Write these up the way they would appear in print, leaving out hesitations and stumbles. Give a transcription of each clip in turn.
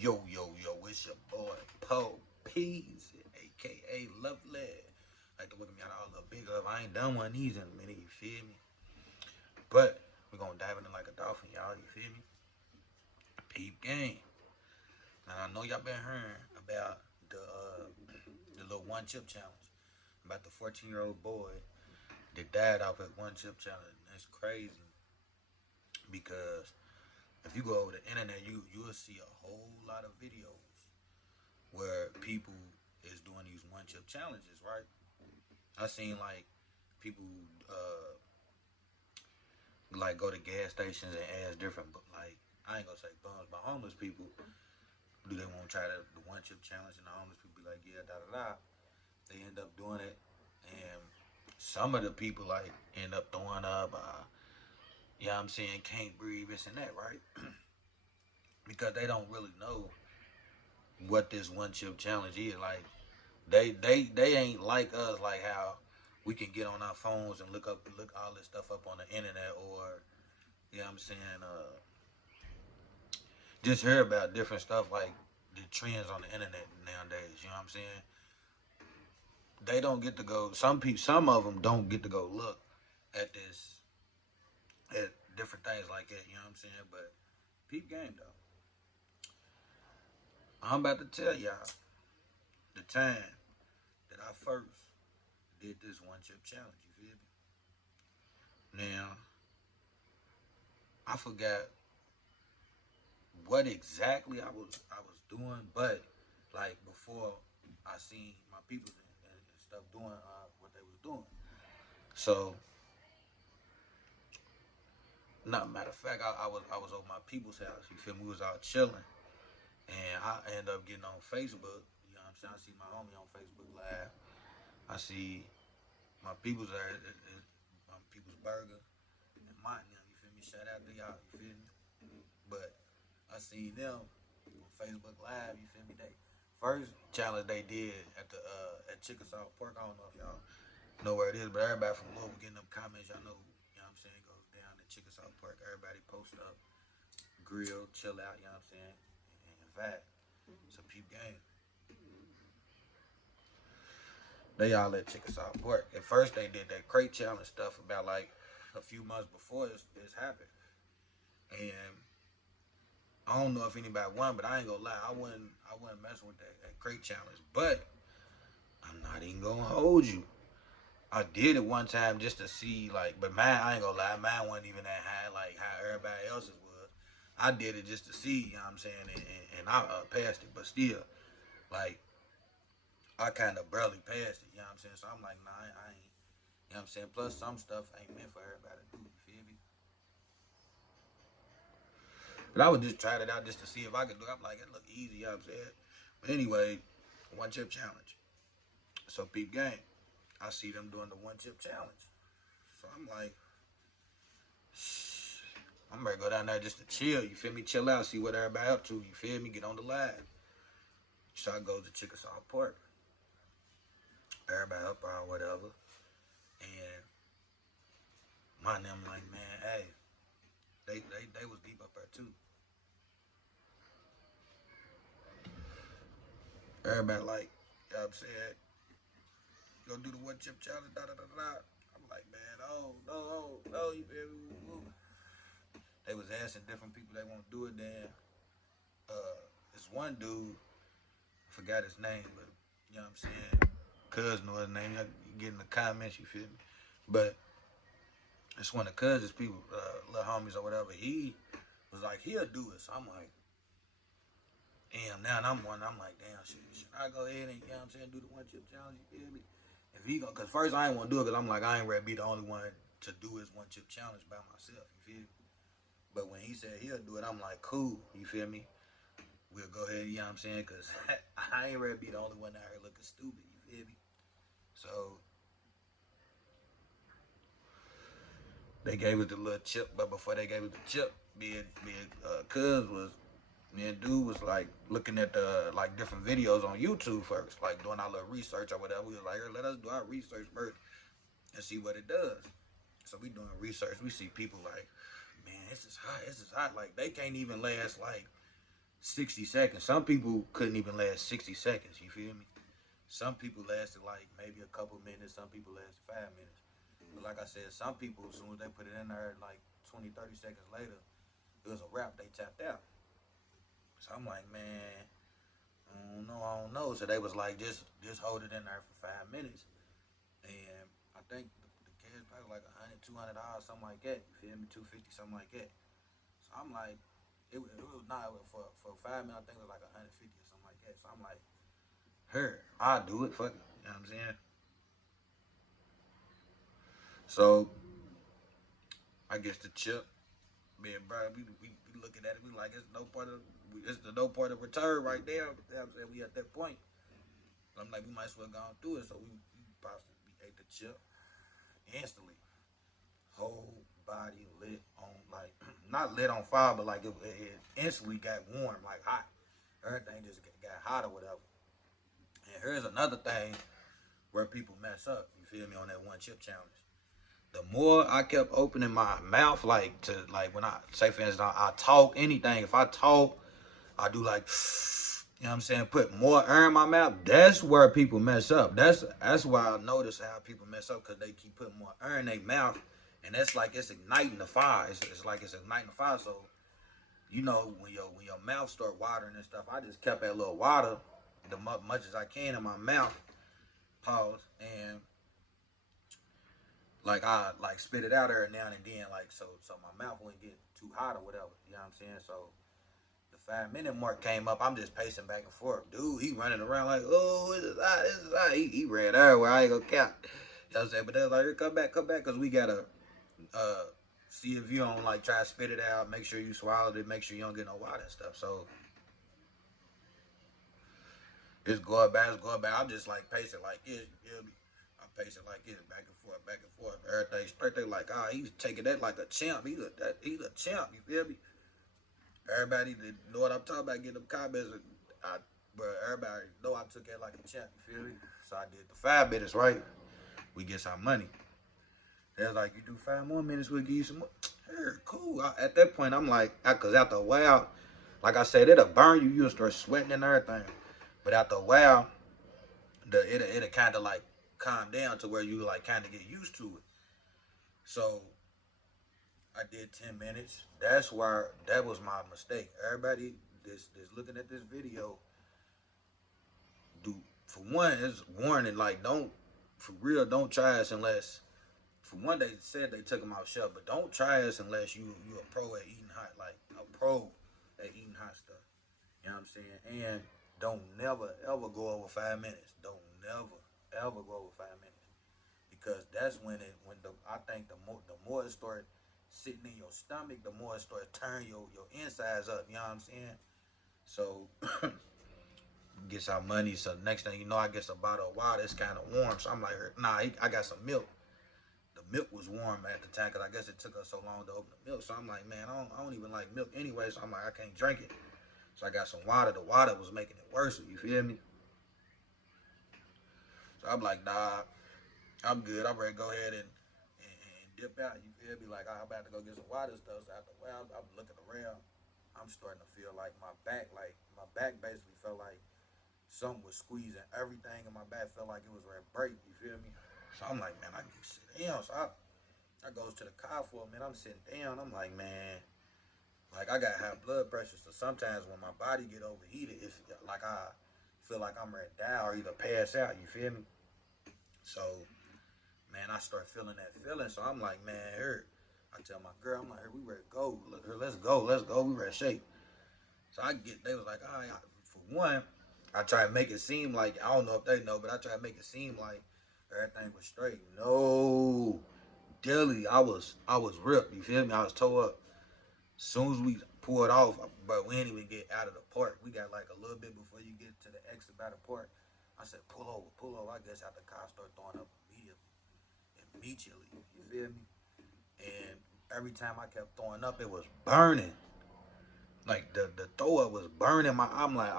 Yo, yo, yo, it's your boy, Poe Peas, aka Lovely. Like to welcome y'all to all the big up. I ain't done one of these in a minute, you feel me? But we're gonna dive in like a dolphin, y'all, you feel me? Peep game. Now, I know y'all been hearing about the little one chip challenge, about the 14-year-old boy that died off at one chip challenge. That's crazy because if you go over the internet, you'll see a whole lot of videos where people is doing these one chip challenges, right? I seen like people like go to gas stations and ask different, but like I ain't gonna say bums, but homeless people do they want to try the one chip challenge, and the homeless people be like, yeah, da da da. They end up doing it, and some of the people like end up throwing up. Yeah, I'm saying can't breathe, this and that, right? Because they don't really know what this one chip challenge is. Like they ain't like us, like how we can get on our phones and look all this stuff up on the internet, or you know what I'm saying, just hear about different stuff like the trends on the internet nowadays. You know what I'm saying? They don't get to go. Some of them don't get to go look at at different things like that. You know what I'm saying? But peep game though. I'm about to tell y'all the time that I first did this one chip challenge. You feel me? Now I forgot what exactly I was doing, but like before I seen my people and stuff doing what they was doing. So, not matter of fact, I was over my people's house. You feel me? We was out chilling, and I end up getting on Facebook. You know what I'm saying? I see my homie on Facebook Live. I see my people's there, my people's burger and Martin. You feel me? Shout out to y'all. You feel me? But I seen them on Facebook Live. You feel me? They first challenge they did at Chickasaw Park. I don't know if y'all know where it is, but everybody from Louisville getting them comments. Y'all know, you know what I'm saying, goes down at Chickasaw Park. Everybody post up, grill, chill out. You know what I'm saying, and vibe. It's a peep game. They all at Chickasaw Park. At first, they did that crate challenge stuff about like a few months before this happened, and I don't know if anybody won, but I ain't gonna lie, I wasn't messing with that crate challenge. But I'm not even gonna hold you. I did it one time just to see, like, but mine, I ain't gonna lie, mine wasn't even that high, like how everybody else's was. I did it just to see, you know what I'm saying, and I passed it, but still, like, I kind of barely passed it, you know what I'm saying. So I'm like, nah, I ain't, you know what I'm saying. Plus, some stuff ain't meant for everybody to do, you feel me? But I would just try it out just to see if I could do it. I'm like, it look easy, you know what I'm saying. But anyway, one chip challenge. So peep game. I see them doing the one chip challenge. So I'm like, I'm ready to go down there just to chill. You feel me? Chill out, see what everybody up to. You feel me? Get on the live. So I go to Chickasaw Park. Everybody up or whatever. And my them like, man, hey, they was deep up there too. Everybody like, you know what I'm saying? Go do the one chip challenge, da da da da. I'm like, man, oh, no, oh, no, you feel me? They was asking different people they want to do it. Then this one dude, I forgot his name, but you know what I'm saying? Cuz know his name. You get in the comments, you feel me? But it's one of Cuz's people, little homies or whatever. He was like, he'll do it. So I'm like, damn, now and I'm like, damn, should I go ahead and, you know what I'm saying, do the one chip challenge? You feel me? If he go, cause first I ain't want to do it, cause I'm like, I ain't ready to be the only one to do his one chip challenge by myself. You feel me? But when he said he'll do it, I'm like, cool. You feel me? We'll go ahead. You know what I'm saying? Cause I ain't ready to be the only one out here looking stupid. You feel me? So they gave us the little chip, but before they gave us the chip, Cuz was me and dude was like looking at the like different videos on YouTube first, like doing our little research or whatever. We was like, here, let us do our research first and see what it does. So we doing research. We see people like, man, this is hot. This is hot. Like they can't even last like 60 seconds. Some people couldn't even last 60 seconds. You feel me? Some people lasted like maybe a couple minutes. Some people lasted 5 minutes. But like I said, some people, as soon as they put it in there, like 20, 30 seconds later, it was a wrap. They tapped out. So I'm like, man, I don't know. So they was like, just hold it in there for 5 minutes. And I think the cash probably like 100, $200, something like that. You feel me? 250, something like that. So I'm like, it was not for 5 minutes. I think it was like 150 or something like that. So I'm like, her, I'll do it. Fuck it. You know what I'm saying? So I guess the chip, man, bro, we looking at it. We like it's the no part of return right there. You know what I'm saying? We at that point. So I'm like, we might as well go on through it. So we possibly ate the chip instantly. Whole body lit on, like, not lit on fire, but like it instantly got warm, like hot. Everything just got hot or whatever. And here's another thing where people mess up. You feel me, on that one chip challenge? The more I kept opening my mouth, like, to, like, when I say, for instance, I talk anything. If I talk, I do like, you know what I'm saying, put more air in my mouth. That's where people mess up. That's why I notice how people mess up, because they keep putting more air in their mouth, and that's like it's igniting the fire. It's like it's igniting the fire. So when your mouth start watering and stuff, I just kept that little water the much as I can in my mouth. Pause. And like I like spit it out every now and then, like, so my mouth wouldn't get too hot or whatever. You know what I'm saying? So the 5 minute mark came up. I'm just pacing back and forth. Dude, he running around like, oh, this is hot, this is hot. He ran everywhere. I ain't gonna count. You know what I'm saying? But they're like, come back, because we gotta uh see if you don't, like, try to spit it out, make sure you swallowed it, make sure you don't get no water and stuff. So it's going back, it's going back. I'm just like pacing like this, you feel me? I'm pacing like this, back and forth, back and forth. Everything straight. They like, he's taking that like a champ. He's a champ, you feel me? Everybody that know what I'm talking about, getting them comments. But everybody know I took that like a champ, you feel me? So I did the 5 minutes, right? We get some money. They're like, you do 5 more minutes, we'll give you some more. Hey, cool. At that point, I'm like, because after a while, like I said, it'll burn you. You'll start sweating and everything. But after a while, it'll kind of like calm down to where you like kind of get used to it. So I did 10 minutes. That's why that was my mistake. Everybody that's looking at this video, do, for one, it's warning, like, don't, for real, don't try this unless, for one, they said they took them out shelf, but don't try this unless you a pro at eating hot, like a pro at eating hot stuff. You know what I'm saying? And don't never ever go over 5 minutes. Don't never ever go over 5 minutes, because that's when the I think the more it start sitting in your stomach, the more it start turning your insides up. You know what I'm saying? So get some money. So next thing you know, I get a bottle of water. It's kind of warm. So I'm like, nah, I got some milk. The milk was warm at the time, because I guess it took us so long to open the milk. So I'm like, man, I don't even like milk anyway. So I'm like, I can't drink it. So I got some water. The water was making it worse. You feel me? So I'm like, nah, I'm good. I'm ready to go ahead and dip out. You feel me? Like, I'm about to go get some water and stuff. So after a while, I'm looking around. I'm starting to feel like my back basically felt like something was squeezing everything in my back. Felt like it was ready to break. You feel me? So I'm like, man, I need to sit down. So I goes to the car for a minute. I'm sitting down. I'm like, man, like, I got high blood pressure. So sometimes when my body get overheated, it's like I feel like I'm ready to die or either pass out. You feel me? So, man, I start feeling that feeling. So I'm like, man, here. I tell my girl, I'm like, here, we ready to go. Look, here, let's go. Let's go. We ready to shake. So they was like, all right. For one, I try to make it seem like, I don't know if they know, but I try to make it seem like everything was straight. No. Daily, I was ripped. You feel me? I was tore up. As soon as we pulled off, but we didn't even get out of the park. We got like a little bit before you get to the exit by the park. I said, pull over, pull over. I guess after the car started throwing up immediately. You feel me? And every time I kept throwing up, it was burning. Like the throw up was burning my. I'm like,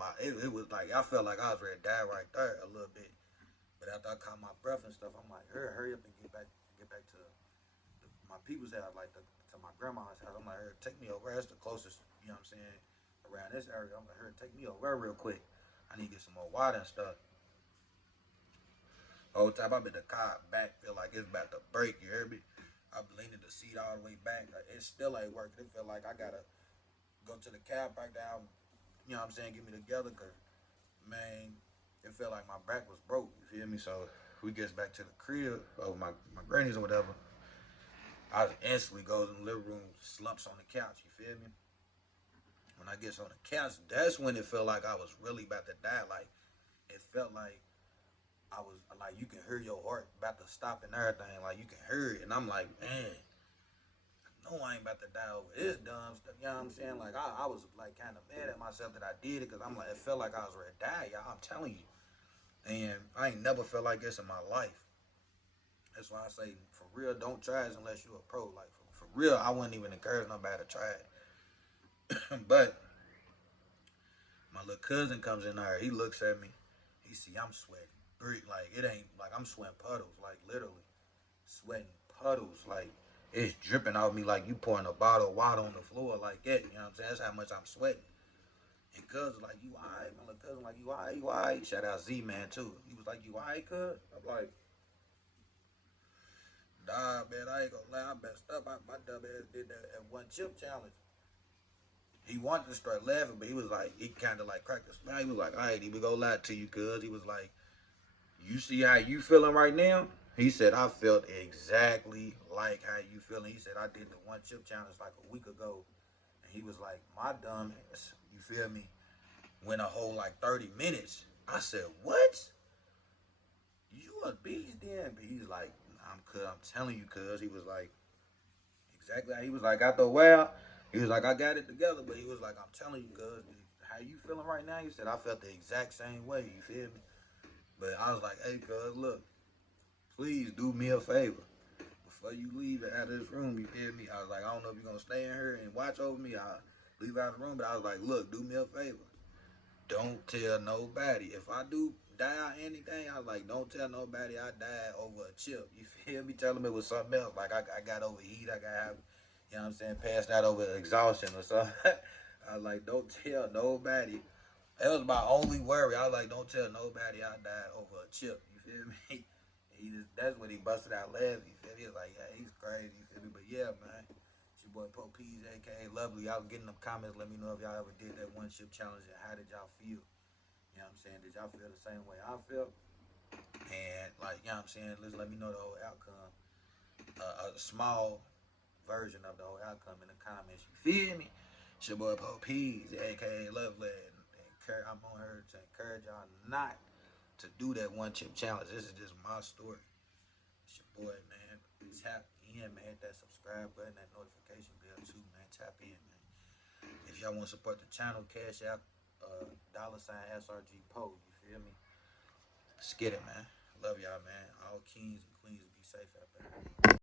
my. It was like I felt like I was ready to die right there a little bit. But after I caught my breath and stuff, I'm like, hurry up and get back to my people's house, like to my grandma's house. I'm like, take me over. That's the closest. You know what I'm saying? around this area. I'm like, her, take me over real quick. I need to get some more water and stuff. Whole time I'm in the car, back feel like it's about to break. You hear me? I'm leaning the seat all the way back. Like, it still ain't working. It feel like I gotta go to the cab back down. You know what I'm saying? Get me together, cause man, it felt like my back was broke. You feel me? So we gets back to the crib of my granny's or whatever. I instantly goes in the living room, slumps on the couch. You feel me? When I gets on the couch, that's when it felt like I was really about to die. Like it felt like I was like you can hear your heart about to stop and everything. Like you can hear it, and I'm like, man, no, I ain't about to die over this dumb stuff. You know what I'm saying? Like I was like kind of mad at myself that I did it because I'm like it felt like I was ready to die, y'all. I'm telling you, and I ain't never felt like this in my life. That's why I say for real, don't try it unless you're a pro. Like for real, I wouldn't even encourage nobody to try it. But my little cousin comes in there. He looks at me. He see I'm sweating. Like it ain't like I'm sweating puddles. Like literally sweating puddles. Like it's dripping off me like you pouring a bottle of water on the floor like that. You know what I'm saying? That's how much I'm sweating. And cuz like you alright, my little cousin like you alright, you alright. Shout out Z Man too. He was like you alright, cuz. I'm like, nah, man, I ain't gonna lie. I messed up. My dumb ass did that at one chip challenge. He wanted to start laughing, but he was like, he kind of like cracked a smile. He was like, all right, he we gonna lie to you, cuz. He was like, you see how you feeling right now? He said, I felt exactly like how you feeling. He said, I did the one chip challenge like a week ago. And he was like, my dumb ass, you feel me, went a whole like 30 minutes. I said, what? You a beast then? But he's like, I'm telling you, cuz. He was like, exactly. He was like, after a while, he was like, I got it together, but he was like, I'm telling you, cuz, how you feeling right now? He said, I felt the exact same way. You feel me? But I was like, hey, cuz, look, please do me a favor. Before you leave out of this room, you feel me? I was like, I don't know if you're going to stay in here and watch over me. I'll leave out of the room. But I was like, look, do me a favor. Don't tell nobody. If I do die or anything, I was like, don't tell nobody I died over a chip. You feel me? Tell them it was something else. Like I got overheat. I got, you know what I'm saying, passed out over exhaustion or something. I was like, don't tell nobody. That was my only worry. I was like, don't tell nobody I died over a chip. You feel me? That's when he busted out laughing. You feel me? He was like, yeah, he's crazy. You feel me? But yeah, man. It's your boy Poe Peas, aka Lovely. Y'all getting them comments. Let me know if y'all ever did that one chip challenge and how did y'all feel? You know what I'm saying? Did y'all feel the same way I felt? And like, you know what I'm saying? Let me know the whole outcome. A small version of the whole outcome in the comments. You feel me? It's your boy Poe Peas, aka Lovely. I'm on here to encourage y'all not to do that one chip challenge. This is just my story. It's your boy, man. Tap in, man. Hit that subscribe button, that notification bell too, man. Tap in, man. If y'all want to support the channel, cash out $ SRG Poe. You feel me? Let's get it, man. Love y'all, man. All kings and queens be safe out there.